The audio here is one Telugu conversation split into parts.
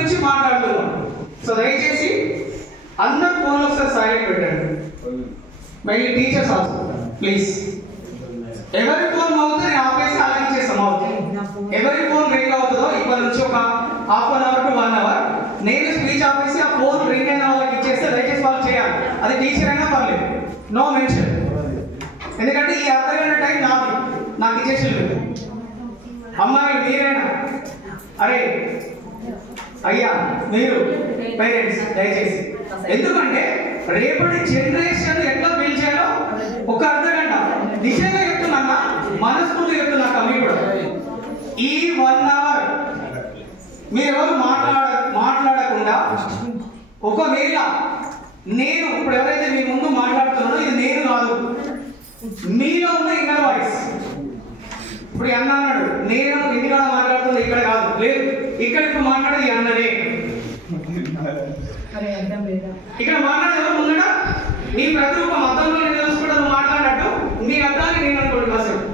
గురించి మాట్లాడుతున్నాం. సో దయచేసి అందరు ఫోన్ ఒకసారి సైలెంట్ పెట్టండి. మళ్ళీ టీచర్స్ ఆల్సో ప్లీజ్. ఎవరి ఫోన్ అవుతుందో నేను ఆపేసి అలా ఇచ్చేస్తాం. ఎవరి ఫోన్ రింగ్ అవుతుందో ఇప్పటి నుంచి ఒక half an hour to 1 hour నేను స్పీచ్ ఆపేసి ఆ ఫోన్ రింగ్ అయిన వాళ్ళకి ఇచ్చేస్తే దయచేసి వాళ్ళు చేయాలి. అది టీచర్ అయినా పర్లేదు, నో మెన్షన్. ఎందుకంటే ఈ అర్ధగంట టైం నాకు ఇచ్చేసి అమ్మాయిలు మీరైనా అరే అయ్యా మీరు పేరెంట్స్ దయచేసి. ఎందుకంటే రేపటి జనరేషన్ ఎట్లా బిల్డ్ చేయాలో ఒక అర్ధగంట నిజంగా చెప్తున్నా, మనస్ఫూర్తి చెప్తున్నా. మీరు కూడా ఈ 1 అవర్ మీరెవరు మాట్లాడకుండా, ఒకవేళ నేను ఇప్పుడు ఎవరైతే మీ ముందు మాట్లాడుతున్నానో ఇది నేను కాదు, మీలో ఉన్న ఇన్నర్ వాయిస్. ఇప్పుడు అన్న అన్నాడు నేను ఇంటికాడ మాట్లాడుతుంది ఇక్కడ కాదు, లేదు ఇక్కడ ఇప్పుడు మాట్లాడేది అన్ననే. ఇక్కడ మాట్లాడేది ఎవరు ముందట నీ ప్రతిరూపం అర్థంలో నేను తెలుసుకుంటా. నువ్వు మాట్లాడినట్టు నీ అర్థాన్ని నేను అనుకోండి కాసేపు.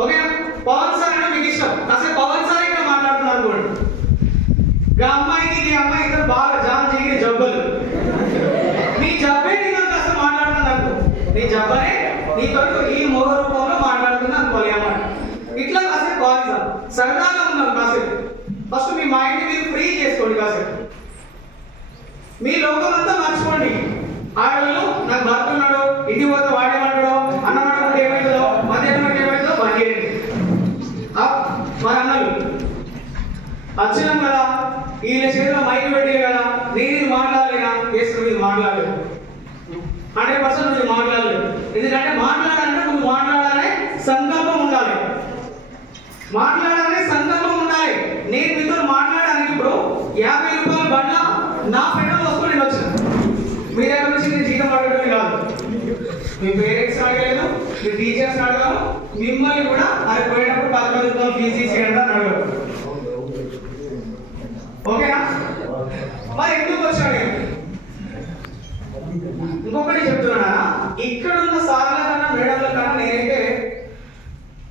ఓకేనా? పవన్ సార్ అంటే మీకు ఇష్టం, కాసేపు పవన్ సార్ ఇక్కడ మాట్లాడుతున్నారు అనుకోండి. ఈ అమ్మాయి ఇద్దరు బాగా జాన్ చేయని జబ్బలు, నీ జబ్బే నేను కాస్త మాట్లాడుతున్నా అనుకో, నీ జబ్బనే నీ కొరకు ఈ మోహ రూపంలో మాట్లాడుతున్నా అనుకోవాలి అన్నమాట. ఇట్లా కాసేపు బాగా సరదాగా ఉన్నాను. కాసేపు ఫస్ట్ మీ మైండ్ మీరు ఫ్రీ చేసుకోండి. కాసేపు మీ లోకం అంతా మర్చిపోండి. ఆడవాళ్ళు నాకు భర్త ఉన్నాడు, ఇంటి పోతే వాడేమంటాడో, అన్నమాట ఏమవుతుందో, మధ్యాహ్నం ఏమవుతుందో బంద్ చేయండి. మన అన్నలు వచ్చినాం కదా, వీళ్ళ చేతిలో మైక్ పెట్టారు కదా, నేను మాట్లాడలేనా? చేసిన మీరు మాట్లాడలేదు, 100% నువ్వు మాట్లాడలేదు. ఎందుకంటే మాట్లాడాలంటే నువ్వు మాట్లాడాలనే సంకల్పం ఉండాలి, మాట్లాడాలనే సంకల్పం ఉండాలి. నేను మీతో మాట్లాడడానికి ఇప్పుడు 50 రూపాయల బండ్ల నా పెట్రోల్ వస్తువులు నేను వచ్చాను. మీ దగ్గర నుంచి నేను జీతం అడగడమే కాదు, మీ పేరెంట్స్ అడగలేదు, మీ టీచర్స్ అడగను, మిమ్మల్ని కూడా అది పోయేటప్పుడు 10 రూపాయలు ఫీజు తీసేయండి అని అడగదు. ఓకేనా? మరి ఎందుకు వచ్చాడు? ఇంకొకటి చెప్తున్నా, ఇక్కడ ఉన్న సార్ల కన్నా మేడంల కన్నా నేనైతే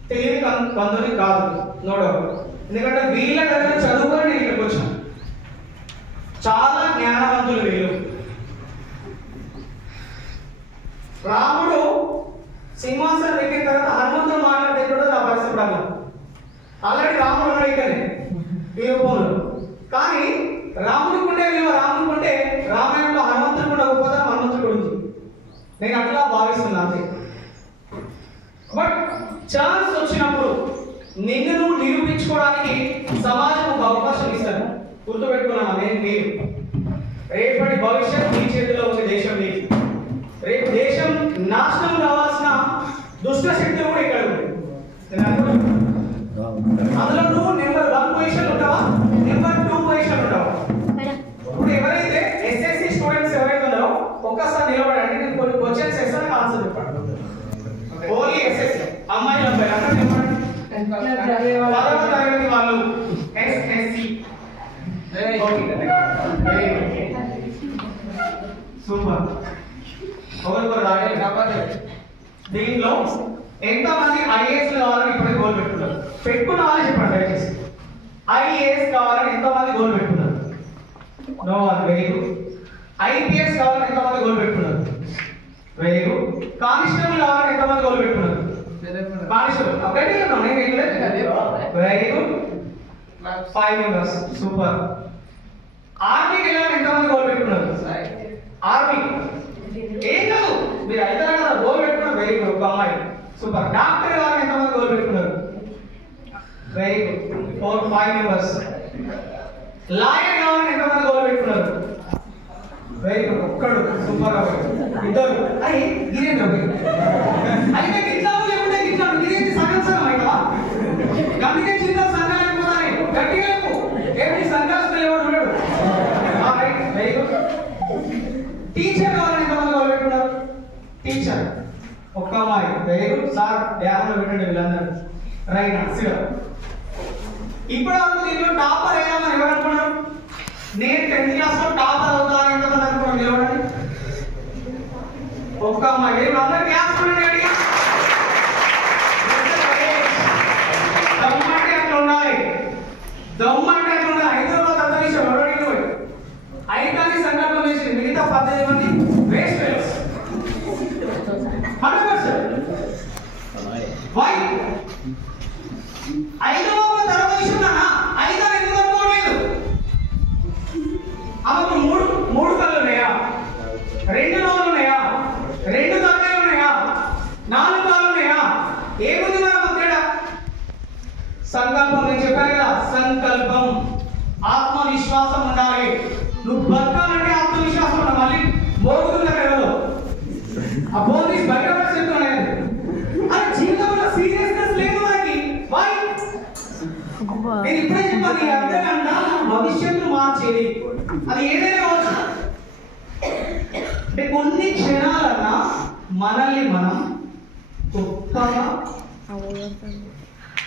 తెలివి పొందని కాదు, నోడవు. ఎందుకంటే వీళ్ళ దగ్గర చదువుకొని నేను ఇక్కడికి వచ్చాను. చాలా జ్ఞానవంతులు వీళ్ళు. రాముడు సింహాసనం ఎక్కిన తర్వాత హనుమంతుడు మాట్లాడే నా పరిస్థితి అలా ఆల్రెడీ రాముడు ఉన్నాడు ఇక్కడనే ఈ రూపంలో. కానీ రాముడికి ఉండే విలువ రాముడికి ఉంటే రామాయణంలో హనుమంతుడికి ఉండే గొప్పదనం హనుమంతుడికి ఉంది. నేను అట్లా భావిస్తున్నాను అంతే. బట్ ఛాన్స్ వచ్చినప్పుడు నిన్ను నువ్వు నిరూపించుకోవడానికి సమాజం ఒక అవకాశం ఇస్తాను. గుర్తుపెట్టుకున్నాను, నేను మీరు రేపటి భవిష్యత్ మీ చేతిలో ఉంది. దేశం మీకు రేపు దేశం నాశనం రావాల్సిన దుష్ట శక్తులు కూడా ఇక్కడ ఉంది. అందులో నువ్వు నెంబర్ 1 పొజిషన్ ఉంటావా, నెంబర్ 2 పొజిషన్ ఉంటావా? ఇప్పుడు ఎవరైతే ఎస్ఎస్సి స్టూడెంట్స్ ఎవరైతే ఉన్నారో ఒక్కసారి నిలబడండి, నేను కొన్ని క్వశ్చన్స్ ఇస్తాను, ఆన్సర్ చెప్పండి. ఓన్లీ ఎస్ఎస్సి అమ్మాయిలు అబ్బాయి అక్కడ చెప్పండి. 10వ తరగతి వాళ్ళు ఎస్ఎస్సి. సూపర్. ఒకరికొకరు రాయాలి. దీనిలో ఎంతమంది ఐఏఎస్ కావాలని ఇప్పుడే గోల్ పెట్టుకున్నారు? పెట్టుకున్న వాళ్ళు చెప్పండి దయచేసి. ఐఏఎస్ కావాలని ఎంతమంది గోల్ పెట్టుకున్నారు? No one. Very good. IPS కావాలని ఎంతమంది గోల్ పెట్టుకున్నారు? Very good. కానిస్టేబుల్ కావాలని ఎంతమంది గోల్ పెట్టుకున్నారు? కానిస్టేబుల్ ఒకటి. Very good. 5 మెంబర్స్. సూపర్. ఆర్మీకి వెళ్ళాలని ఎంతమంది గోల్ పెట్టుకున్నారు? ఆర్మీ ఏం కాదు, మీరు అయితే కదా గోల్ పెట్టుకున్నారు. Very good. ఒక అమ్మాయి. సూపర్. డాక్టర్ కావాలని ఎంతమంది గోల్ పెట్టుకున్నారు? Very good. 5 మెంబర్స్. లాయర్ కావాలని ఎంతమంది గోల్ పెట్టుకున్నారు? Very good. ఒక్కడు. సూపర్. ఇద్దరు. అయ్యి గిరేంద్ర అయితే గిట్లా లేకుంటే గిట్లా గిరేంద్ర సగం సగం అయినా అందుకే చిన్న సంఘాలు అయిపోతాయి. గట్టిగా లేపు ఏమి సంఘాలు ఎవరు ఉండడు. Very good. టీచర్ కావాలని ఎంతమంది గోల్ పెట్టుకున్నారు? టీచర్ ఒక్క అమ్మాయి. Very good. సార్ ధ్యానంలో పెట్టండి వీళ్ళందరూ. రైట్. సిగర్. ఇప్పుడు వరకు దీంట్లో టాపర్ అయ్యామని ఎవరు అనుకున్నారు? నేను 10th క్లాస్ లో టాపర్ అవుతాను ఎంతమంది అనుకున్నాను? నిలబడండి. ఒక్క అమ్మాయి. అందరూ క్లాస్ చూడండి. దమ్మంటే అట్లా ఉండాలి. దమ్మంటే హైదరాబాద్ అంత విషయం ఎవరు ఐకాన్ని సంకల్పం చేసి మిగతా 18 మంది వేస్ట్ ఫెలోస్ 100%. వై ఐదవ తర్వాత విషయం ఐదారు ఎందుకు అనుకోలేదు? ఆమెకు మూడు కళ్ళు ఉన్నాయా, 2 నోళ్ళు ఉన్నాయా, 2 తలకాయలు ఉన్నాయా, 4 కాళ్ళు ఉన్నాయా? ఏముంది మన తేడా? సంకల్పం. నేను చెప్పాను కదా, సంకల్పం, ఆత్మవిశ్వాసం ఉండాలి. నువ్వు బతకాలంటే ఆత్మవిశ్వాసం ఉండాలి. మళ్ళీ మోగుతున్న ఎవరో ఆ పోలీస్ బయట చెప్తున్నాను, అది జీవితంలో సీరియస్నెస్ లేదు మనకి. వై? నేను ఇప్పుడే చెప్పాను, ఈ అర్థగంట భవిష్యత్తు మార్చేది. అది ఏదైనా కావచ్చు. అంటే కొన్ని క్షణాలన్నా మనల్ని మనం గొప్పగా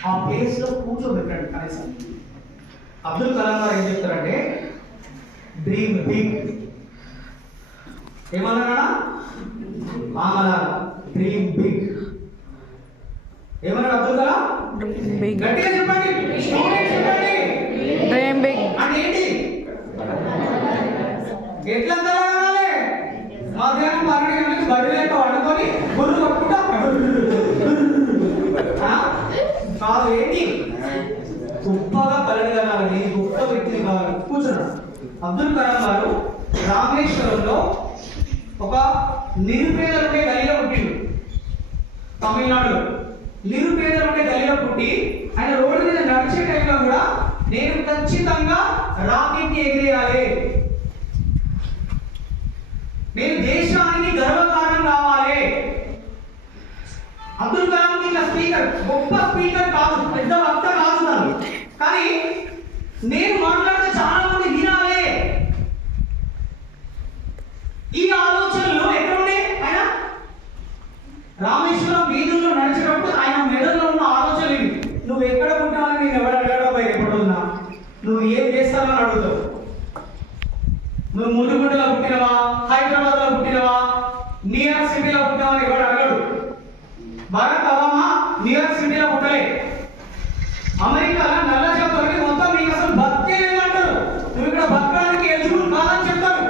ఆ ప్లేస్ లో కూర్చోబెట్టండి. కనీసం అబ్దుల్ కలాం గారు ఏం చెప్తారంటే, డ్రీమ్ బిగ్. ఏమన్నారా? Dream big. ఏమన్నాడు అబ్దుల్ కలాం? గట్టిగా చెప్పండి, చెప్పండి. డ్రీమ్ బిగ్ అంటే ఏంటి? ఎట్లా కలగాలి? మధ్యాహ్నం 12 గంటలకు బడి లేక వండుకొని గుర్రు కొట్టుకుంటా కాదు. ఏంటి? గొప్పగా కలగలగాలని, గొప్ప వ్యక్తిని కావాలి. కూర్చున్నాడు. అబ్దుల్ కలాం గారు రామేశ్వరంలో ఒక నిరుపేదలు ఉండే గలిలో పుట్టిండు. తమిళనాడులో నిరుపేదలు ఉండే గలిలో పుట్టి ఆయన రోడ్డు మీద నడిచే టైంలో కూడా నేను ఖచ్చితంగా రాకెట్ ఎగిరేయాలి, నేను దేశానికి గర్వకారణం కావాలి. అబ్దుల్ కలాం ఇట్లా స్పీకర్, గొప్ప స్పీకర్ కాదు, పెద్ద వక్త కాదు తను, కానీ నేను మాట్లాడితే చాలా మంది వినాలి. ఈ ఆలోచనలు ఎక్కడుండే? ఆయన రామేశ్వరం వీధుల్లో నడిచేటప్పుడు ఆయన మెదడులో ఉన్న ఆలోచనలు ఇవి. నువ్వు ఎక్కడ పుట్టావని నేను ఎవరు అడగడం ఎప్పుడున్నా, నువ్వు ఏం చేస్తావని అడుగుతావు. నువ్వు ముదిగుండలో పుట్టినవా, హైదరాబాద్ లో పుట్టినవా, న్యూయార్క్ సిటీలో పుట్టినవా అని ఎవరు అడగడు. భారత్ అవమా న్యూయార్క్ సిటీలో పుట్టలే. అమెరికాలో నల్ల జాతులకి మొత్తం నీకు అసలు భక్తే లేదంటారు. నువ్వు ఇక్కడ భక్తానికి ఎలిజిబుల్ కాదని చెప్తారు.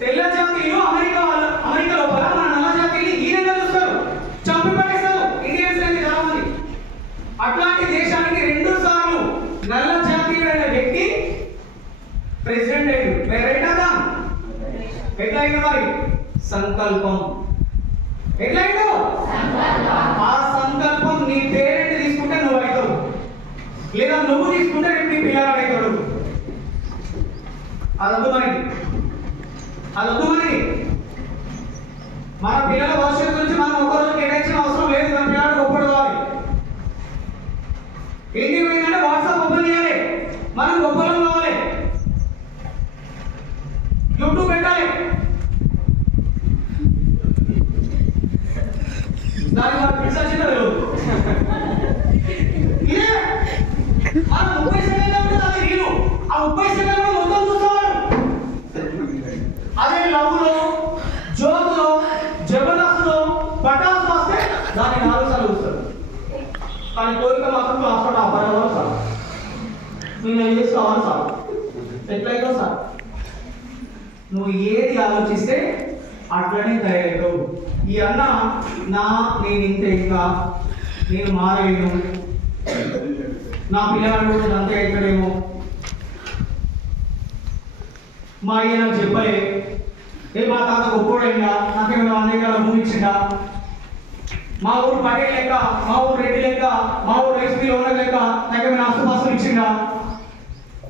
తెల్ల జాతీయులు అమెరికా లోపల మన నల్ల జాతీయులు హీనంగా చూస్తారు, చంపి పడేస్తారు. ఇండియన్స్ అనేది చాలా మంది. అట్లాంటి దేశానికి 2 సార్లు నల్ల జాతీయుడైన వ్యక్తి ప్రెసిడెంట్ అయ్యాడు. ఎట్లా అయింది మరి? సంకల్పం. ఎట్లయిందో? ఆ సంకల్పం నీ పేరెంట్ తీసుకుంటే నువ్వు అవుతావు, లేదా నువ్వు తీసుకుంటే నీ పిల్లలు అవుతాడు. అదొద్దు మనకి, అదొద్దు మనకి. మన పిల్లల భవిష్యత్తు గురించి మనం ఒక్కరోజు కేటాయించిన అవసరం లేదు. మన పిల్లలు గొప్పడు కావాలి. ఏంటి పోయిందంటే వాట్సాప్ ఓపెన్ చేయాలి, మనం గొప్పలం కావాలి, యూట్యూబ్ పెట్టాలి. దాని ఇదే మన 30 సెకండ్లు ఉంటుంది అది రీలు. ఆ 30 సెకండ్లు మొత్తం చూస్తారు. అదే లవ్లో, జోకులో, జబర్దస్త్లో, పటాస్ వస్తే దాన్ని 4 సార్లు చూస్తారు. కానీ కోరిక మాత్రం క్లాస్ అవ్వాలి సార్, నేను చేసుకోవాలి సార్. ఎట్లయితే సార్ నువ్వు ఏది ఆలోచిస్తే అట్లనే తయారవుతావు. ఈ అన్న నేను ఇంతే, ఇంకా నేను మారలేను, నా పిల్లవాడు అంతే అవుతాడేమో, మా అయ్య నాకు చెప్పలే, మా తాత గొప్పోడైందా, నాకేమైనా 100 ఎకరాల భూమి ఇచ్చిందా, మా ఊరు పటేల్ లెక్క, మా ఊరు రెడ్డి లెక్క, మా ఊరు ఎస్పీ ఓనర్ లెక్క నాకేమైనా ఆస్తుపాస్తులు ఇచ్చిందా,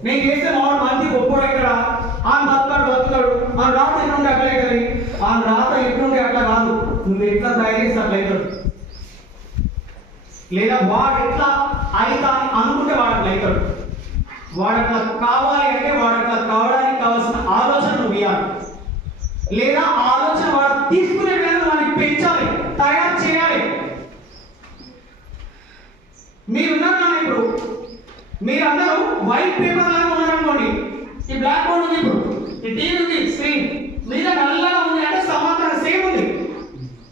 నేను చేస్తే మా వాడు మంచి గొప్పోడైతాడా, ఆయన బతుకుతాడు, ఆ రాత ఎట్లుంటే అట్లే కదా, ఆ రాత ఎట్లుంటే అట్లా కాదు, నువ్వు ఎట్లా తయారు చేస్తే అట్లా అవుతాడు, లేదా వాడు ఎట్లా అవుతా అని అనుకుంటే వాడు అట్లా అవుతాడు. వాడు అట్లా కావాలి అంటే వాడు అట్లా కావడానికి కావాల్సిన ఆలోచన నువ్వు ఇవ్వాలి, లేదా ఆలోచన వాడు తీసుకునే విధంగా వాడిని పెంచాలి, తయారు చేయాలి. మీరున్నారు ఇప్పుడు, మీరందరూ వైట్ పేపర్ లాగా ఉన్నారనుకోండి, ఈ బ్లాక్ బోర్డ్ ఉంది, ఇప్పుడు ఈ టీవీ ఉంది, స్క్రీన్ మీద నల్లగా ఉంది అంటే సమాంతరం సేమ్ ఉంది.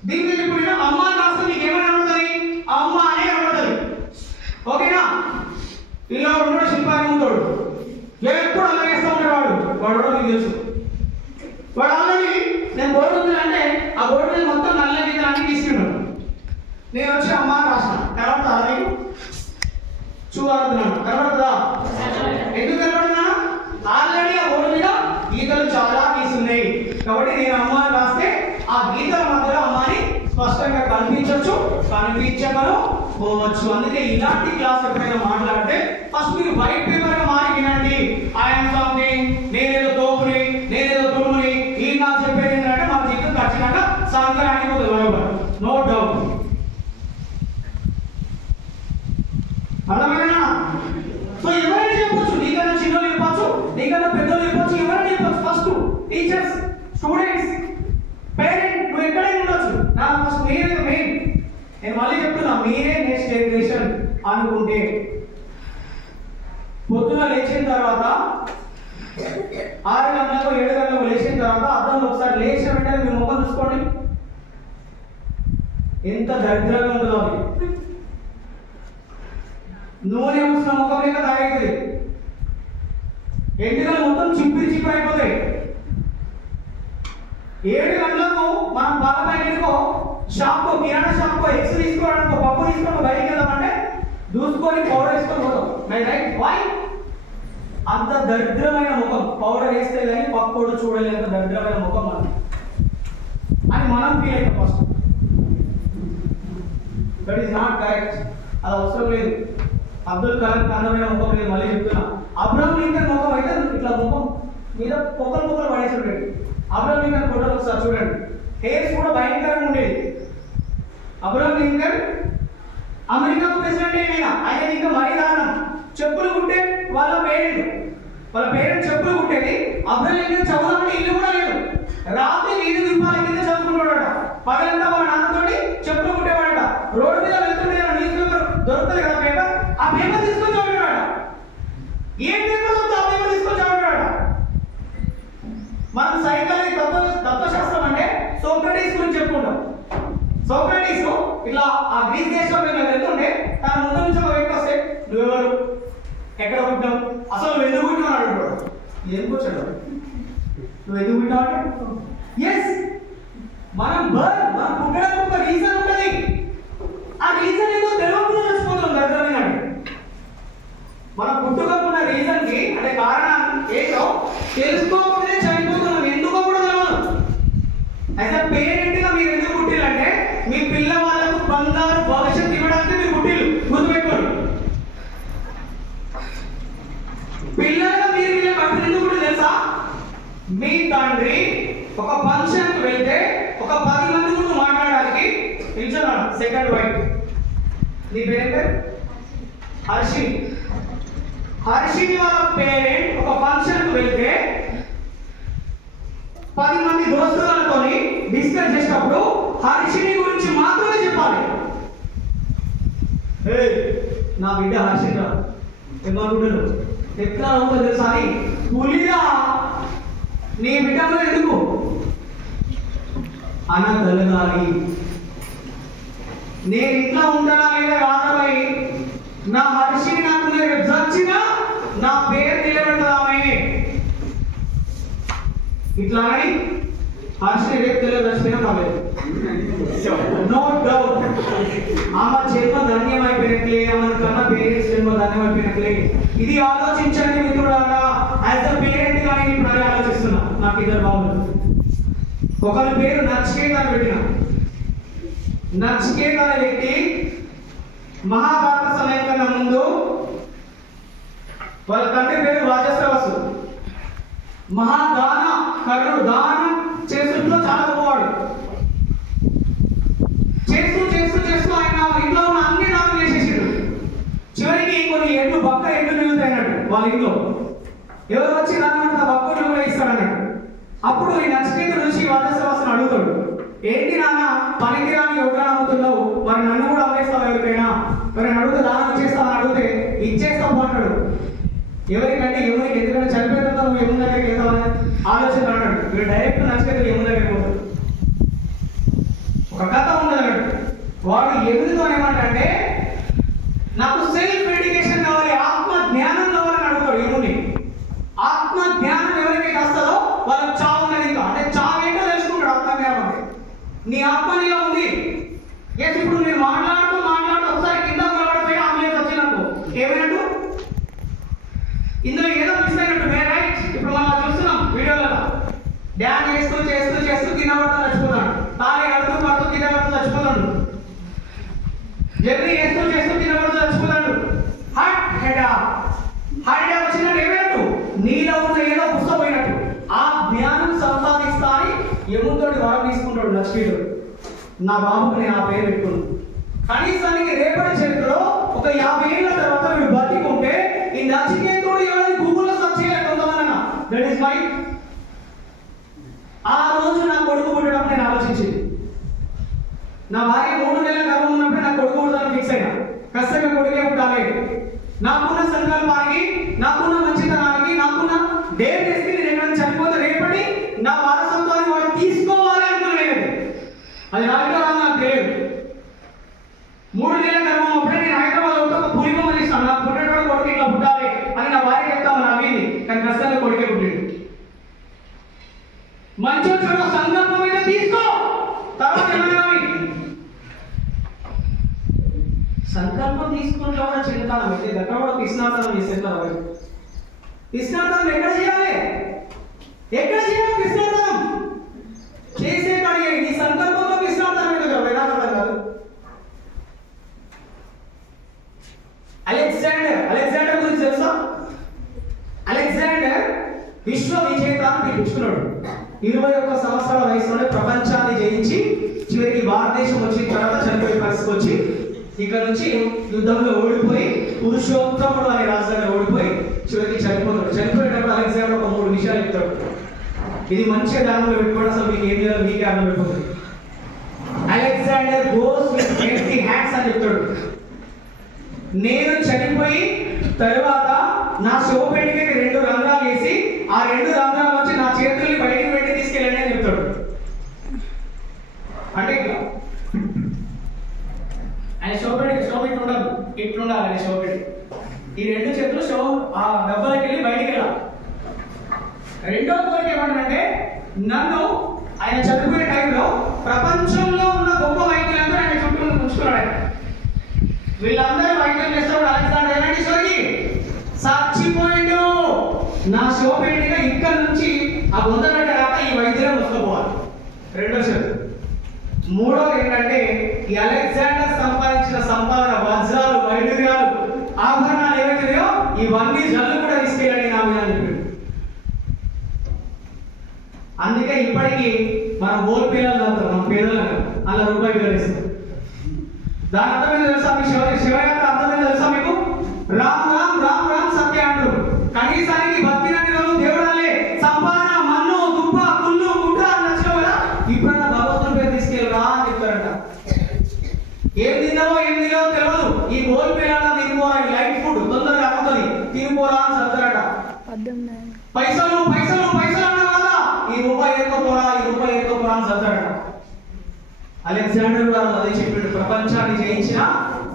దీని మీద ఇప్పుడు అమ్మ రాస్తే మీకు ఏమైనా ఉంటుంది, అమ్మ అనే కనబడుతుంది. ఓకే, ఓకేనా? ఇలా ఉన్నాడు శిల్పాన్ని ఉంటాడు, ఎప్పుడు అలా చేస్తూ ఉంటాడు. వాడు కూడా మీకు తెలుసు. వాడు ఆల్రెడీ నేను బోర్డు ఉంది అంటే ఆ బోర్డు మీద మొత్తం నల్ల గీతలన్నీ తీసుకున్నాడు. నేను వచ్చి అమ్మ రాసిన కనబడుతుందా నీకు? చూడాలనుకున్నాను, కనబడుతుందా? ఎందుకు కనబడుతున్నా? ఆల్రెడీ ఆ బోర్డు మీద గీతలు చాలా గీస్తున్నాయి కాబట్టి నేను అమ్మ రాస్తే ఆ గీతల మధ్యలో అమ్మని స్పష్టంగా కనిపించవచ్చు, కనిపించగలను పోవచ్చు. అందుకే ఇలాంటి క్లాస్ ఎప్పుడైనా మాట్లాడితే ఫస్ట్ మీరు వైట్ పేపర్ గా మారి వినండి. ఐఎమ్ సంథింగ్, నేనేదో తోపుని, నేనేదో తురుముని, ఈ నాకు చెప్పేది ఏంటంటే మన జీవితం ఖచ్చితంగా సంకరం అయిపోతుంది బరోబర్, నో డౌట్. అర్థమైనా? సో ఎవరైనా చెప్పొచ్చు, నీకన్నా చిన్నోళ్ళు చెప్పచ్చు, నీకన్నా పెద్దోళ్ళు చెప్పొచ్చు, ఎవరైనా చెప్పొచ్చు. ఫస్ట్ టీచర్స్, స్టూడెంట్స్, పేరెంట్, నువ్వు ఎక్కడైనా ఉండొచ్చు. నా ఫస్ట్ మీరే మెయిన్. నేను మళ్ళీ చెప్తున్నా, మీరే నెక్స్ట్ జనరేషన్ అనుకుంటే పొద్దున లేచిన తర్వాత 6 గంటలకు 7 గంటలకు లేచిన తర్వాత అద్దంలో ఒకసారి లేచిన వెంటనే మీ ముఖం చూసుకోండి, ఎంత దరిద్రంగా ఉంటుందో అది. నూనె పూసిన ముఖం లేక తాగైతుంది, ఎంటికలు మొత్తం చిప్పిరి చిప్పిరి అయిపోతాయి. 7 గంటలకు మనం పాల ప్యాకెట్కో షాప్కో కిరాణా షాప్కో ఎగ్స్ తీసుకోవడానికి పప్పు తీసుకోవడం బయటికి వెళ్దామంటే దూసుకొని పౌడర్ వేసుకొని పోతాం. రైట్? వై? అంత దరిద్రమైన ముఖం, పౌడర్ వేస్తే కానీ పక్కోడు చూడలేంత దరిద్రమైన ముఖం అని మనం ఫీల్ అవుతాం first. That is not correct, అది అవసరం లేదు. అబ్దుల్ కలాం అందమైన ముఖం లేదు, మళ్ళీ చెప్తున్నా. అబ్రహం లింకన్ ముఖం అయితే ఇట్లా ముఖం మీద పొక్కలు పడేసి ఉండేది. అబ్రహం లింకన్ ఫోటోలు ఒకసారి చూడండి, హెయిర్స్ కూడా భయంకరంగా ఉండేది. అబ్రహం లింకన్ అమెరికాకు ప్రెసిడెంట్ అయినా ఆయన ఇంకా మరీ దారుణం. చెప్పులు కుట్టే వాళ్ళ పేరెంట్ చెప్పులు కుట్టేది. అబ్రహం లింకన్ చదువుదామంటే ఇల్లు కూడా లేదు, రాత్రి 5 దీపాల కింద చదువుకుంటాడట, పగలంతా వాళ్ళ నాన్నతోటి చెప్పులు కుట్టేవాడట. రోడ్డు మీద వెళ్తుంటే న్యూస్ పేపర్ దొరుకుతుంది కదా, పేపర్, ఆ పేపర్ తీసుకొని చదివాడట. ఏ పేపర్ దొరుకుతుంది ఆ పేపర్ తీసుకొని చదివాడట. మనం సైకాలజీ తత్వశాస్త్రం అంటే సోక్రటీస్ గురించి చెప్పుకుంటాం. సోక్రటీస్ ఇట్లా ఆ గ్రీస్ దేశం మీద వెళ్తుంటే తన ముందు నుంచి ఒక వ్యక్తి వస్తే, నువ్వెవరు, ఎక్కడ పుట్టావు, అసలు నువ్వు ఎందుకు పుట్టినావు అని అడుగుతాడు. ఎందుకు వచ్చాడు, నువ్వు ఎందుకు పుట్టావు అంటే ఎస్, మనం పుట్టడానికి ఒక రీజన్ ఉంటుంది. ఆ రీజన్ ఏదో తెలియకుండా వచ్చిపోతాం దగ్గర. మనం పుట్టుకకున్న రీజన్ కి అంటే కారణం ఏంటో తెలుసుకోకపోతే చనిపోతున్నాం, ఎందుకో కూడా తెలియదు. అయితే పేరెంట్ గా మీరు ఎందుకు పుట్టిలంటే మీ పిల్లవాళ్ళకు బంగారు భవిష్యత్తు ఇవ్వడానికి మీరు పుట్టిల్లు, గుర్తుపెట్టుకోండి. పిల్లలుగా మీరు వీళ్ళ కట్టులు ఎందుకు పుట్టి తెలుసా? మీ తండ్రి ఒక ఫంక్షన్ కి వెళ్తే ఒక 10 మంది ముందు మాట్లాడడానికి నిల్చున్నాడు. సెకండ్ వైఫ్, నీ పేరు హర్షిని. హర్షిని వాళ్ళ పేరెంట్ ఒక ఫంక్షన్ కు వెళ్తే 10 మంది దోస్తులతో డిస్కస్ చేసినప్పుడు హర్షిని గురించి మాత్రమే చెప్పాలి. నా బిడ్డ హర్షిని ఏమనుకుంటారు, ఎట్లా అవుతుంది తెలుసా అని పులిగా నీ బిడ్డ ఎందుకు అనగలగాలి. నేను ఇట్లా ఉంటానా లేదా రాదమై నా హర్షిని నాకు నేను చచ్చినా నా పేరు నిలబెడతామే. ఇట్లా అని హర్షిని రేపు తెలియదు పర్లేదు, నో డౌట్. ఆమె జన్మ ధన్యం అయిపోయినట్లే, ఆమె కన్నా పేరెంట్స్ జన్మ ధన్యం అయిపోయినట్లే. ఇది ఆలోచించండి మిత్రులారా. యాజ్ అ పేరెంట్ గా నేను ఇప్పుడు అదే ఆలోచిస్తున్నా. నాకు 2 బాబులు, ఒకరి పేరు నచికేత అని పెట్టిన. నచికేత అనే వ్యక్తి మహాభారత సమయం కన్నా ముందు వాళ్ళ తండ్రి పేరు వాజస్రవసు. మహాదాన కర్ణుడు, దానం చేసుకుంటూ చాలా గొప్పవాడు. చేస్తూ ఆయన ఇంట్లో ఉన్న అన్ని దానం చేసేసాడు. చివరికి కొన్ని బక్క ఎడ్లు మిగులుతాయి అన్నట్టు వాళ్ళ ఇంట్లో. ఎవరు వచ్చి దాన్ని బక్కలు కూడా ఇస్తాడన్నట్టు. అప్పుడు ఈ నచికేత నుంచి వాజస్రవసుని అడుగుతాడు, ఏంటి నాన్న పనికిరాని ఒకరాని అవుతున్నావు, మరి నన్ను కూడా అమ్మేస్తావు ఎవరికైనా, మరి అడిగితే దానం చేస్తావు అని అడిగితే ఇచ్చేస్తావు అంటాడు. ఎవరికంటే ఎవరికి ఎందుకంటే చనిపోయిన తర్వాత నువ్వు యమున దగ్గరికి వెళ్తావని ఆలోచన అన్నాడు. మీరు డైరెక్ట్ నచికేత యమున దగ్గరికి పోతాడు. ఒక కథ ఉండదు అన్నాడు. వాడు ఎదురుతో ఏమంటే నాకు సెల్ఫ్ ఎస్, ఇప్పుడు మీరు మాట్లాడుతూ ఒకసారి కింద పడిపోయి అంబులెన్స్ వచ్చినప్పుడు ఏమైనట్టు? ఇందులో ఏదో మిస్ అయినట్టు. రైట్, ఇప్పుడు మనం చూస్తున్నాం వీడియోలలో డ్యాన్ చేస్తూ కింద పడుతూ చచ్చిపోతాడు, తాళి కడుతూ కింద పడుతూ చచ్చిపోతాడు, జర్నీ చేస్తూ కింద పడుతూ చచ్చిపోతాడు. హార్ట్ అటాక్ వచ్చినట్టు ఏమైనట్టు? నీలో ఉన్న ఏదో పుస్తపోయినట్టు. ఆ జ్ఞానం సంపాదిస్తా అని ఎముతోటి వరం తీసుకుంటాడు లక్ష్మీడు. నా బాబుకు నేను ఆ పేరు పెట్టుకున్నాను. కనీసానికి రేపటి చరిత్రలో ఒక 50 ఏళ్ళ తర్వాత మీరు బతికుంటే ఈ నచికేతుడు ఎవరైనా గూగుల్లో సెర్చ్ చేయలేకపోతామన్నా. That is my. ఆ రోజు నా కొడుకు పుట్టడం నేను ఆలోచించింది. నా భార్య 3 నెలల గర్భం ఉన్నప్పుడు నా కొడుకు పుట్టాలని ఫిక్స్ అయినా. ఖచ్చితంగా కొడుకే పుట్టాలి. నాకున్న సంకల్పానికి, నాకున్న మంచితనానికి, నాకున్న డేటెస్కి నేను ఎక్కడ చనిపోతే రేపటి నా వారసత్వాన్ని వాడు తీసుకోవాలి అనుకునేది. అది రాజకీయ నాకు తెలియదు. 3 నెలల గర్భం అప్పుడే నేను హైదరాబాద్ ఒక భూమిబొమ్మలు ఇస్తాను. నాకు పుట్టేటోడు కొడుకు ఇట్లా పుట్టాలి అని నా భార్య చెప్తాను. నవ్వింది, కానీ ఖచ్చితంగా కొడుకే పుట్టిండు. మంచి చెడు సంకల్పం మీద తీసుకో. తర్వాత సంకల్పం తీసుకుంటా కూడా చిన్నతనం అయితే దగ్గర కూడా కృష్ణార్థనం చేసేస్తారు. కృష్ణార్థనం ఎక్కడ చేయాలి? కృష్ణార్థనం చేసే కాడిగే నీ సంకల్పంలో కృష్ణార్థనం ఎందుకు? వేదాంతం కాదు. అలెగ్జాండర్ గురించి తెలుసా? అలెగ్జాండర్ విశ్వ విజేత అని పిలుచుకున్నాడు. 21 సంవత్సరాల వయసులోనే ప్రపంచాన్ని జయించి చివరికి భారతదేశం వచ్చిన తర్వాత చనిపోయే పరిస్థితి వచ్చి ఇక్కడ నుంచి యుద్ధంలో ఓడిపోయి పురుషోత్తముడు అనే రాజు దగ్గర ఓడిపోయి చివరికి చనిపోతాడు. చనిపోయేటప్పుడు అలెగ్జాండర్ ఒక 3 విషయాలు చెప్తాడు. ఇది మంచిగా దానిలో పెట్టుకోవడం అసలు మీకు ఏం చేయాలో మీకే అర్థమైపోతుంది. Alexander goes with empty hands అని చెప్తాడు. నేను చనిపోయి తర్వాత నా శవపేటికి 2 రంధ్రాలు వేసి ఆ 2 రంధ్రాల నుంచి నా చేతుల్ని బయటికి పెట్టి తీసుకెళ్ళండి అని చెప్తాడు. అంటే ఆయన శవపేటి ఉండదు, ఇట్లుండాలి ఆయన శవపేటి. ఈ 2 చేతులు ఆ డబ్బాలకి వెళ్ళి బయటికి వెళ్ళాలి. రెండో కోరిక ఏమంటారంటే, నన్ను ఆయన చనిపోయే టైంలో ప్రపంచంలో ఉన్న గొప్ప వైద్యులందరూ ఆయన చుట్టూ ఉంచుకున్నాడు. వీళ్ళందరూ వైద్యం చేస్తాడు. అలెగ్జాండర్ ఎలాంటి సోగి చచ్చిపోయిండు. నా శవపేటిగా ఇక్కడ నుంచి ఆ బొందగడ్డ దాకా ఈ వైద్యులను వస్తుపోవాలి. రెండో షరతు. మూడోది ఏంటంటే, ఈ అలెగ్జాండర్ సంపాదించిన సంపాదన, వజ్రాలు, వైడూర్యాలు, ఆభరణాలు ఏవైతున్నాయో ఇవన్నీ జల్లు కూడా తీసుకెళ్ళండి నా మీద చెప్పాడు. అందుకే ఇప్పటికీ మనం ఓల్ పిల్లలు అంటారు, మన పేదలు అలా రూపాయి వివరిస్తారు. దాని అర్థం తెలుసా? మీ శివయాత్ర అర్థం తెలుసా మీకు? రామ్ రామ్ రామ్ రామ్ సత్య అంటారు. కనీసానికి భక్తినన్ని రోజులు దేవుడాలే సంపాదన, మన్ను, దుప్ప, కుళ్ళు, కుట్ర నచ్చడం వల్ల ఇప్పుడన్నా భగవంతుని పేరు తీసుకెళ్ళరా అని చెప్తారంట. ఏం తిన్నావో తెలియదు. ఈ ఓల్ పిల్లల తినిపోరా, లైట్ ఫుడ్ తొందరగా అమ్ముతుంది, తినిపోరా అని చెప్తారట. పైసలు పైసలు పైసలు అన్నా కదా, ఈ రూపాయి ఎత్తుకోపోరా అని చెప్తారట. అలెగ్జాండర్ కూడా అదే చెప్పాడు. ప్రపంచాన్ని జయించినా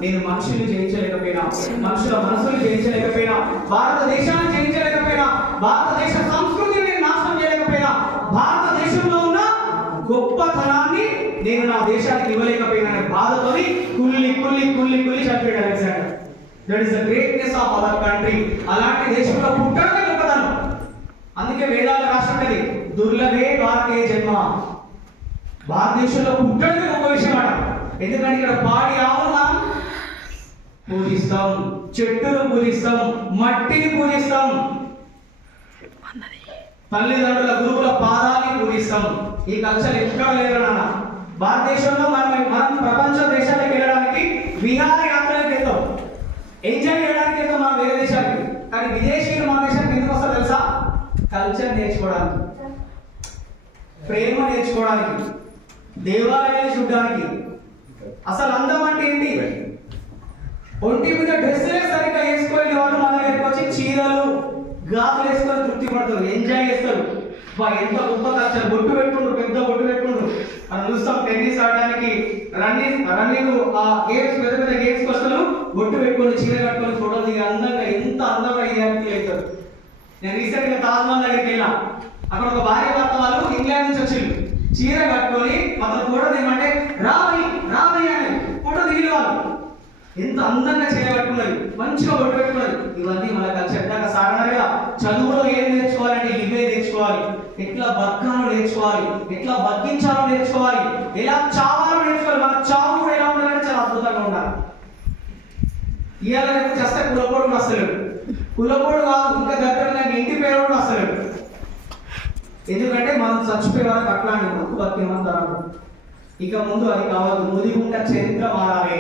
నేను మనుషుల్ని జయించలేకపోయినా, మనుషుల మనసులు జయించలేకపోయినా, భారతదేశాన్ని జయించలేకపోయినా, భారతదేశ సంస్కృతిని నేను నాశనం చేయలేకపోయినా, భారతదేశంలో ఉన్న గొప్పతనాన్ని నేను నా దేశానికి ఇవ్వలేకపోయినా బాధతోని కుల్లి కుల్లి కుల్లి కుల్లి చంపాడు Alexander. That is the greatness of our country. అలాంటి దేశంలో పుట్టడమే గొప్పతనం. అందుకే వేదాలు రాసుంటది, దుర్లభే భారతీయ జన్మ. భారతదేశంలో పుట్టడమే గొప్ప విషయం అట. ఎందుకంటే ఇక్కడ పాడి ఆవులను పూజిస్తాం, చెట్టును పూజిస్తాం, మట్టిని పూజిస్తాం, తల్లిదండ్రుల గురువుల పాదాన్ని పూజిస్తాం. ఈ కల్చర్ ఎక్కడ లేదు నాన్న. భారతదేశంలో మనం ప్రపంచ దేశాలకు వెళ్ళడానికి విహారయాత్రలకు వెళ్తాం, ఎంజాయ్ చేయడానికి వెళ్తాం మనం వేరే దేశానికి. కానీ విదేశీయులు మన దేశానికి ఎందుకు వస్తారు తెలుసా? కల్చర్ నేర్చుకోవడానికి, ప్రేమ నేర్చుకోవడానికి, దేవాలయాలు చూడడానికి. అసలు అందం అంటే ఏంటి? ఒంటి మీద డ్రెస్సులే సరిగ్గా వేసుకోలేని వాళ్ళు మన దగ్గరికి వచ్చి చీరలు, గాజులు వేసుకొని తృప్తి పడతారు, ఎంజాయ్ చేస్తారు. ఎంత గొప్ప కల్చర్. బొట్టు పెట్టుకుంటారు, పెద్ద బొట్టు పెట్టుకుంటారు. మనం చూస్తాం టెన్నిస్ ఆడడానికి రన్నింగ్ ఆ గేమ్స్, పెద్ద పెద్ద గేమ్స్ వస్తారు, బొట్టు పెట్టుకొని చీర కట్టుకొని ఫోటోలు దిగి అందంగా, ఎంత అందంగా ఫీల్ అవుతారు. నేను రీసెంట్ గా తాజ్మహల్ దగ్గరికి వెళ్ళా. అక్కడ ఒక భార్య భర్త వాళ్ళు ఇంగ్లాండ్ నుంచి వచ్చిండు, చీర కట్టుకొని అతను ఫోటో దిగమంటే రాబోయి అని ఎంత అందంగా చేయబట్టున్నది, మంచిగా బొట్టు పెట్టుకున్నది. ఇవన్నీ మన కల్చర్. ఇందాక సాధారణంగా చదువులో ఏం నేర్చుకోవాలంటే ఇవే నేర్చుకోవాలి. ఎట్లా బతకాలో నేర్చుకోవాలి, ఎట్లా బతికించాలో నేర్చుకోవాలి, ఎలా చావాలో నేర్చుకోవాలి. మన చావు కూడా ఎలా ఉండాలంటే చాలా అద్భుతంగా ఉండాలి. ఇవాళ రేపు చేస్తే కులపోడు వస్తలేడు, కులపోడు కాదు ఇంకా దగ్గర ఇంటి పేరు కూడా వస్తలేడు. ఎందుకంటే మనం చచ్చిపోయే వరకు అట్లాంటి మనకు బతికేమంటారు. ఇక ముందు అది కావద్దు. ముదిగుంట చరిత్ర మారాలి.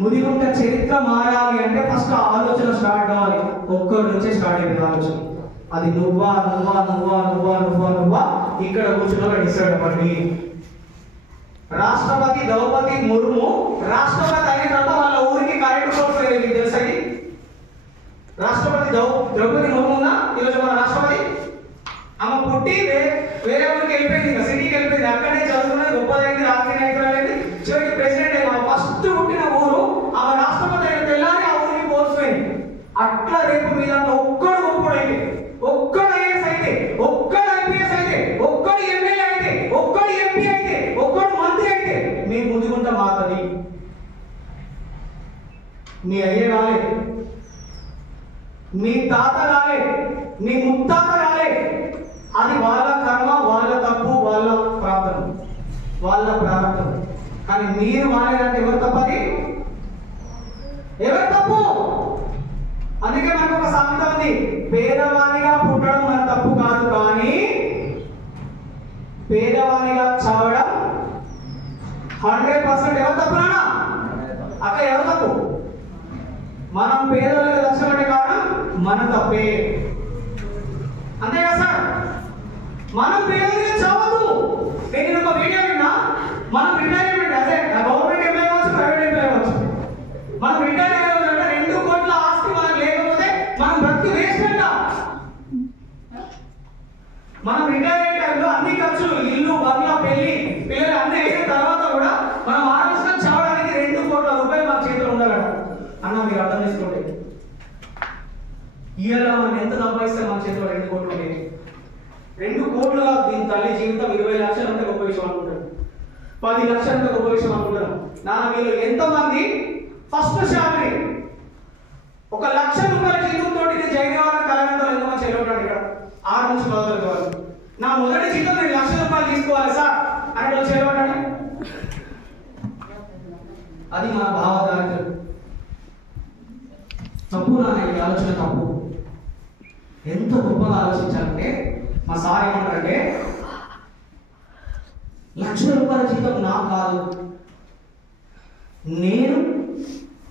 ముదిగుంట చరిత్ర మారాలి అంటే ఫస్ట్ ఆలోచన స్టార్ట్ కావాలి. ఒక్కరి నుంచే స్టార్ట్ అయింది ఆలోచన. అది నువ్వా నువ్వా నువ్వా నువ్వా నువ్వా నువ్వా ఇక్కడ కూర్చున్న డిసైడ్ అవ్వండి. రాష్ట్రపతి ద్రౌపది ముర్ము రాష్ట్రపతి అయిన తర్వాత వాళ్ళ ఊరికి కరెంట్ కోల్పోయింది. మీకు తెలుసా? రాష్ట్రపతి ద్రౌపది ముర్ము ఉందా ఈరోజు మన రాష్ట్రపతి? ఆమె పుట్టి వేరే ఊరికి వెళ్ళిపోయింది, ఇంకా సిటీకి వెళ్ళిపోయింది. అక్కడే చదువుకున్నది, గొప్పదైంది, రాజకీయ నాయకురాలైంది, చివరికి ప్రెసిడెంట్ అయింది. ఆమె ఫస్ట్ పుట్టిన ఊరు, ఆమె రాష్ట్రపతి అయిన తెల్లారి ఆ ఊరికి కోల్పోయింది. అట్లా రేపు మీ దాంట్లో ఒక్కడు గొప్పడు అయితే, ఒక్కడు ఐఏఎస్ అయితే, ఒక్కడు ఐపీఎస్ అయితే, ఒక్కడు ఎమ్మెల్యే అయితే, ఒక్కడు ఎంపీ అయితే, ఒక్కడు మంత్రి అయితే మీ ముదిగుంట మాతది. మీ అయ్యే రాలేదు, మీ తాత రాలే, మీ ముత్తాత రాలే. అది వాళ్ళ కర్మ, వాళ్ళ తప్పు, వాళ్ళ ప్రార్థన, వాళ్ళ ప్రార్థన. కానీ మీరు మానేదంటే ఎవరు తప్పది? ఎవరు తప్పు? అందుకే మనకు ఒక సామెత ఉంది, పేదవానిగా పుట్టడం మన తప్పు కాదు, కానీ పేదవానిగా చావడం 100% ఎవరు తప్పు? నాన్న అక్క ఎవరు తప్పు? మనం పేదవాళ్ళకి లక్ష్యపడే కారణం మన తప్పే. అంతే కదా సార్? మనం పేదవాళ్ళకి చావద్దు. నేను ఒక వీడియో విన్నా, మనం రిటైర్మెంట్ అదే గవర్నమెంట్ ఎంప్లాయ్ అవ్వచ్చు, ప్రైవేట్ ఎంప్లాయ్ అవ్వచ్చు. మనం రిటైర్ అయ్యాలంటే 2 కోట్ల ఆస్తి మనకు లేకపోతే మనం బ్రతికి వేస్ట్ అంట. మనం రిటైర్ అయ్యే టైంలో అన్ని ఖర్చులు, ఇల్లు, బంగ్లా, పెళ్లి, పిల్లలు అన్ని అయిన తర్వాత కూడా మనం ఆలోచన చావడానికి 2 కోట్ల రూపాయలు మన చేతిలో ఉండగలరు అన్న. మీరు అర్థం చేసుకోండి. ఇవాళ మనం ఎంత సంపాదిస్తే మన చేతిలో 2 కోట్లు ఉండేది. 2 కోట్లు కాదు, దీని తల్లి జీవితం 20 లక్షలు అంటే గొప్ప విషయం అనుకుంటారు, 10 లక్షలు అంటే గొప్ప విషయం అనుకుంటారు. నాన్న మీరు ఎంతమంది ఫస్ట్ శాలరీ 1 లక్ష రూపాయల జీతంతో జయదేవాల కళానందం ఎంతమంది చెల్లవుతాడు ఇక్కడ? 6 నుంచి 10 కావాలి. నా మొదటి జీతం నేను 1 లక్ష రూపాయలు తీసుకోవాలి సార్ అని చెల్లవుతాడు. అది మన భావదారిద్ర్యం. తప్పు నాన్న, ఈ ఆలోచన తప్పు. ఎంత గొప్పగా ఆలోచించాలంటే మా సార్ ఏమంటారంటే 1 లక్ష రూపాయల జీతం నాకు కాదు, నేను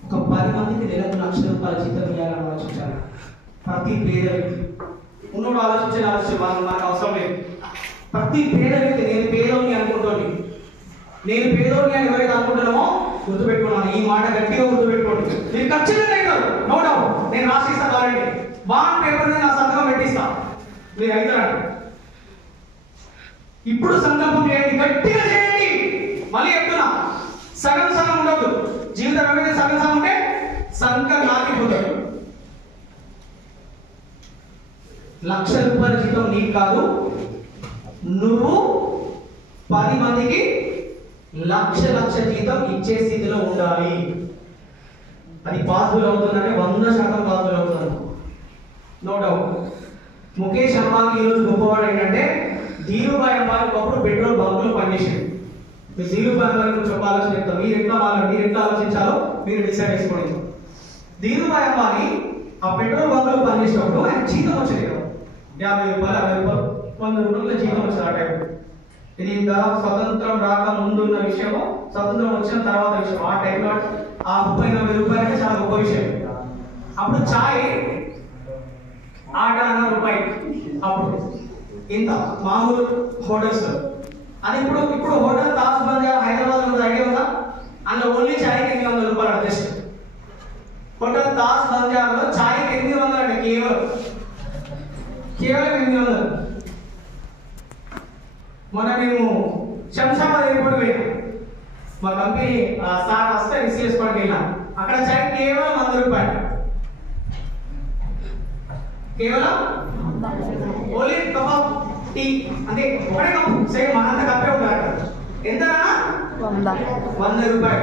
ఒక 10 మందికి నెలకు 1 లక్ష రూపాయల జీతం ఇవ్వాలని ఆలోచించాను. ప్రతి పేద వ్యక్తి ఉన్నోడు ఆలోచించే మనకు అవసరం లేదు. ప్రతి పేద వ్యక్తి నేను పేదోని అనుకుంటోని, నేను పేదోని అని ఎవరైతే అనుకుంటున్నామో గుర్తుపెట్టుకున్నాను. ఈ మాట గట్టిగా గుర్తుపెట్టుకోండి. మీరు ఖచ్చితంగా అవుతారు, నో డౌట్. నేను రాసిస్తా కావాలండి, బాండ్ పేపర్ మీద నా సంతకం పెట్టిస్తా, మీరు అవుతారండి. ఇప్పుడు సంకల్పం చేయండి, గట్టిగా చేయండి. మళ్ళీ చెప్తున్నా, సగం సగం ఉండదు జీవితం. ఏమైతే సగం సగం ఉంటే సంకం నాకిపోతాడు. 1 లక్ష రూపాయల జీతం నీకు కాదు, నువ్వు 10 మందికి లక్ష జీతం ఇచ్చే స్థితిలో ఉండాలి. అది పాసిబుల్ అవుతుందంటే 100% పాసిబుల్ అవుతుంది, నో డౌట్. ముఖేష్ అంబానీ ఈరోజు గొప్పవాడు ఏంటంటే, ధీరుభాయ్ అంబానీ ఒకప్పుడు పెట్రోల్ బంకులో పనిచేసాడు. మీరు ధీరుభాయ్ అంబానీ గురించి ఒక ఆలోచన చెప్తాం. మీరు ఎట్లా ఆలోచించాలో మీరు డిసైడ్ చేసుకోండి. ధీరుభాయ్ అంబానీ ఆ పెట్రోల్ బంకులో పనిచేసినప్పుడు ఆయన జీతం వచ్చేది కదా, 50 రూపాయలు, 60 రూపాయలు, 100 రూపాయల జీతం వచ్చేది ఆ టైంలో. ఇది దాదాపు స్వతంత్రం రాక ముందున్న విషయము, స్వతంత్రం వచ్చిన తర్వాత విషయం. ఆ టైంలో ఆ 30-40 రూపాయలు అంటే చాలా గొప్ప విషయం. అప్పుడు ఛాయ్ ₹8 అప్పుడు ఇంత మామూలు హోటల్స్. అది ఇప్పుడు హోటల్ తాజ్ బంజారా హైదరాబాద్ లో ఐడియా ఉందా? అందులో ఓన్లీ ఛాయ్కి ₹800 జస్ట్. హోటల్ తాజ్ బంజారాలో ఛాయ్కి ₹800 అంటే కేవలం 800. మొన్న మేము శంషాబాద్ ఎయిర్పోర్ట్ వెళ్ళాం, మా కంపెనీ సార్ వస్తే రిసీవ్ చేసుకోవడానికి వెళ్ళాం. అక్కడ ఛాయ్ కేవలం ₹100, కేవలం ఓన్లీ కప్ ఆఫ్ టీ. అంటే ఒకటే కప్పు, సేమ్ మనంత కప్పే ఉంటారు. ఎంత? ₹100.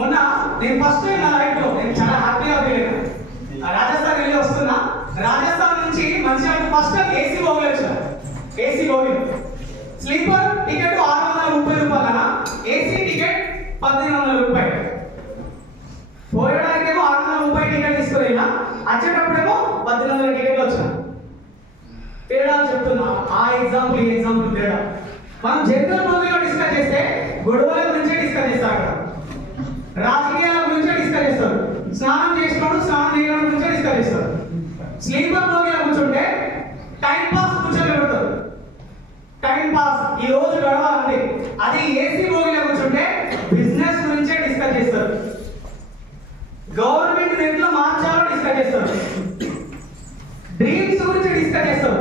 మొన్న నేను ఫస్ట్ టైం నా లైఫ్ లో నేను చాలా హ్యాపీగా ఫీల్ అయినా. రాజస్థాన్ వెళ్ళి వస్తున్నా, రాజస్థాన్ నుంచి మంచిగా ఫస్ట్ టైం ఏసీ బోగిలు వచ్చా. ఏసీ బోగిలు స్లీపర్ టికెట్ 630 రూపాయలనా, ఏసీ టికెట్ 1800 రూపాయలు. పోయడానికేమో 630 టికెట్ తీసుకుపోయినా, వచ్చేటప్పుడేమో 1800 టికెట్లు వచ్చిన. తేడా చెప్తున్నా, ఆ ఎగ్జాంపుల్ ఈ ఎగ్జాంపుల్ తేడా. మనం జనరల్ బోగిలో డిస్కస్ చేస్తే గొడవల గురించే డిస్కస్ చేస్తారు, రాజకీయాల గురించే డిస్కస్ చేస్తారు, స్నానం చేసినప్పుడు స్నానం చేయడం గురించే డిస్కస్ చేస్తారు. స్లీపర్ బోగిలో కూర్చుంటే టైం పాస్ కూర్చొని పెడతారు, టైం పాస్ ఈ రోజు గడవాలంటే. అది ఏసీ బోగిలో కూర్చుంటే బిజినెస్ గురించే డిస్కస్ చేస్తారు, గవర్నమెంట్ ఎట్లా మార్చాలో డిస్కస్ చేస్తారు, డ్రీమ్స్ గురించి డిస్కస్ చేస్తారు.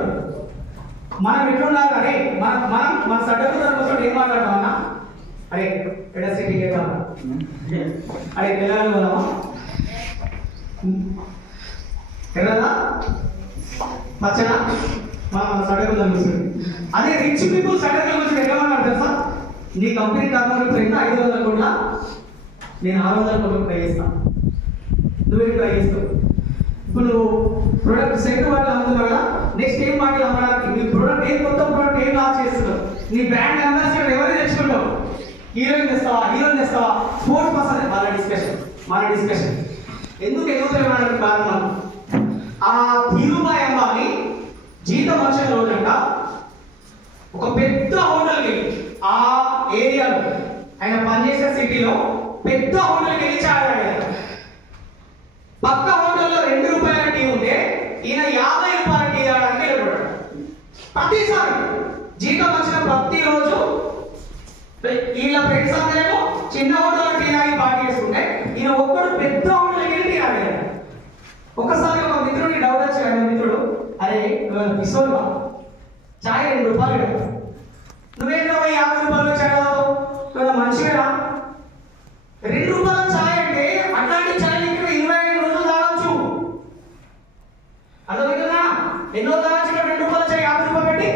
మనం ఎట్లుండాలి, అరే మన సడ్డకు కూర్చొని ఏం మాట్లాడతామన్నా, అరే ఎడ సిటీకి వెళ్తామా, అరే పిల్లలు పోదామా, ఎర్రదా పచ్చనా, మన సడకు కూర్చొని. అదే రిచ్ పీపుల్ సడకు కూర్చొని ఎట్లా మాట్లాడతారు తెలుసా, నీ కంపెనీ టర్నోవర్ ఎంత 500 కోట్ల, నేను 600 కోట్లు ట్రై చేస్తాను, నువ్వేం ట్రై చేస్తావు. ఇప్పుడు నువ్వు ప్రొడక్ట్ సెట్ వాళ్ళు అమ్ముతున్నావు కదా, నెక్స్ట్ ఏం మాటలు అమ్మడానికి, నీ ప్రొడక్ట్ ఏం కొత్త ప్రొడక్ట్ ఏం లాంచ్ చేస్తున్నావు, నీ బ్రాండ్ అంబాసిడర్ ఎవరిని తెచ్చుకుంటావు, హీరోయిన్ తెస్తావా, స్పోర్ట్స్ పర్సన్. మన డిస్కషన్ ఎందుకు ఎదుగుతామనడానికి కారణం, ఆ ధీరుభాయ్ అంబానీ జీతం వచ్చిన రోజంట ఒక పెద్ద హోటల్కి, ఆ ఏరియాలో ఆయన పనిచేసే సిటీలో పెద్ద హోటల్కి వెళ్ళి చాయ్ తాగారు. పక్క హోటల్లో 2 రూపాయల టీ ఉంటే ఈయన 50 రూపాయల టీ తాగడానికి వెళ్ళిపోయాడు. ప్రతిసారి జీతం వచ్చిన ప్రతిరోజు వీళ్ళ ఫ్రెండ్స్ అందరేమో చిన్న హోటల్లో టీ తాగి పార్టీ చేసుకుంటే ఈయన ఒక్కడు పెద్ద హోటల్కి వెళ్ళి టీ తాగాడు. ఒకసారి ఒక మిత్రుడికి డౌట్ వచ్చి, ఆయన మిత్రుడు, అరే పిసోల్వా చాయ్ 2 రూపాయలు, నువ్వేంటో 50 రూపాయలు చాయ్ తాగుతావు, నువ్వు మంచిగా 2 రూపాయల చాయ్ అంటే అట్లాంటి చాయ్ ఇక్కడ 25 రోజులు తాగొచ్చు. అర్థమవుతుందా, ఎన్నో తాగొచ్చు 2 రూపాయల చాయ్ 50 రూపాయలు పెట్టి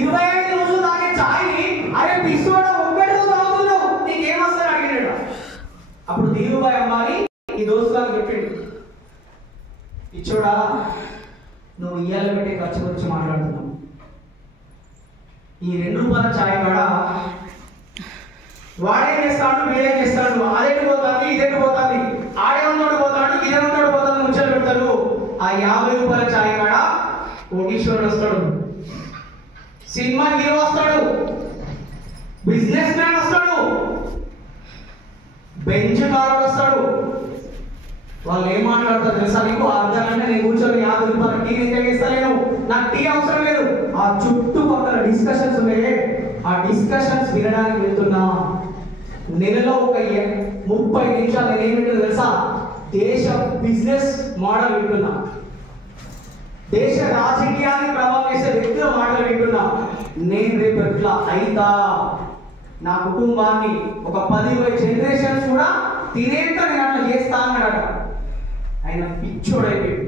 25 రోజులు తాగే చాయ్ని అరే పిసోడా ఒక్కడే తాగుతున్నావు, నీకేమొస్తుంది అడిగినాడు. అప్పుడు ధీరుభాయ్ అంబానీ ఈ దోస్తులకు చెప్పిండు, ఇచ్చోడా నువ్వు ఇయ్యాల పెట్టే ఖర్చు గురించి మాట్లాడుతున్నావు, ఈ 2 రూపాయల చాయ్ కూడా వాడేం చేస్తాడు, వీడేం చేస్తాడు, అదేంటి పోతుంది, ఇదేంటి పోతుంది, ఆడే ఉన్నోడు పోతాడు, ఇదే ఉన్నోడు పోతాడు, ముచ్చలు పెడతాడు. ఆ 50 రూపాయల చాయ్ కాడ కోటీశ్వరుడు వస్తాడు, సినిమా హీరో వస్తాడు, బిజినెస్ మ్యాన్ వస్తాడు, బెంచ్ కారు వస్తాడు. వాళ్ళు ఏం మాట్లాడతారు తెలుసా నీకు, అర్థమంటే నేను కూర్చొని 50 రూపాయల టీ ఎంజాయ్ చేస్తాను, నాకు టీ అవసరం లేదు. ఆ చుట్టుపక్కల డిస్కషన్స్ ఉన్నాయే, ఆ డిస్కషన్స్ వినడానికి వెళ్తున్నా. నెలలో ఒక 30 నిమిషాలు నేను ఏం వింటున్నా తెలుసా, దేశ బిజినెస్ మోడల్ వింటున్నా, దేశ రాజకీయాన్ని ప్రభావం చేసే వ్యక్తుల మాటలు వింటున్నా. నేను రేపు ఎట్లా అయితా, నా కుటుంబాన్ని ఒక 10-20 జనరేషన్స్ కూడా తినేంత నేను అట్లా చేస్తా అన్నాడు. ఆయన పిచ్చోడైపోయాడు.